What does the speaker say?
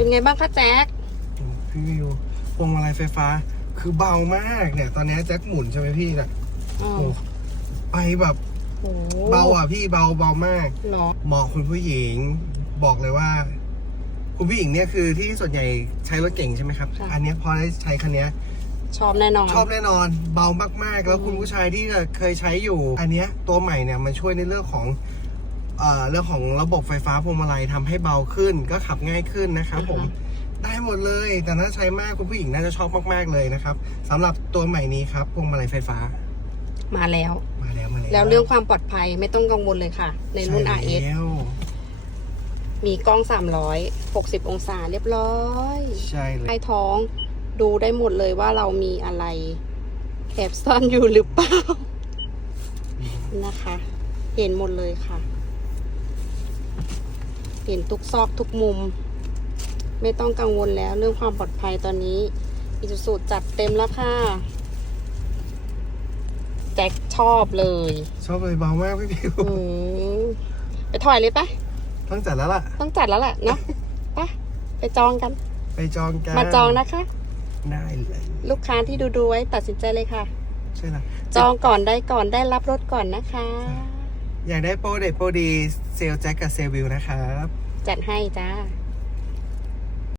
เป็นไงบ้างคะแจ็คพี่วิวพวงมาลัยไฟฟ้า คือเบามากเนี่ย ตอนนี้แจ็คหมุนใช่ไหมพี่น่ะอ๋อโอ้ไปแบบโอ้เบาอะพี่เบาเบามากเนาะเหมาะคุณผู้หญิง บอกเลยว่า คุณผู้หญิงเนี่ยคือที่ส่วนใหญ่ใช้รถเก่งใช่ไหมครับ อันเนี้ยพอได้ใช้คันเนี้ยชอบแน่นอน ชอบแน่นอน เบามากๆ แล้วคุณผู้ชายที่เคยใช้อยู่ อันเนี้ยตัวใหม่เนี่ยมันช่วยในเรื่องของ เอ่อเรื่องของระบบไฟฟ้าพวงมาลัยทำให้เบาขึ้น ก็ขับง่ายขึ้นนะครับผมได้หมดเลย แต่ถ้าใช้มากคุณผู้หญิงน่าจะชอบมากๆเลยนะครับสำหรับตัวใหม่นี้ครับพวงมาลัยไฟฟ้า มาแล้วมาแล้วมาแล้วแล้วเรื่องความปลอดภัยไม่ต้องกังวลเลยค่ะ ในรุ่นใช่ RS แล้วมีกล้อง 360 องศาเรียบร้อยใช่เลยใต้ท้องดูได้หมดเลยว่าเรามีอะไรแอบซ่อนอยู่หรือเปล่านะคะ เห็นหมดเลยค่ะเห็นทุกซอกทุกมุม ไม่ต้องกังวลแล้วเรื่องความปลอดภัยตอนนี้อิสุสุจัดเต็มแล้วค่ะแจ็คชอบเลยชอบเลยเบามากพี่พิวอืมไปถอยเลยปะต้องจัดแล้วล่ะ ต้องจัดแล้วแหละเนาะปะไปจองกัน ไปจองกัน มาจองนะคะ ได้เลย ลูกค้าที่ดูดูๆไว้ตัดสินใจเลยค่ะ ใช่ละจองก่อนได้ก่อนได้รับรถก่อนนะคะ อยากได้โปรเด็ดโปรดีเซลแจ็คกับเซลวิวนะครับ จัดให้จ้า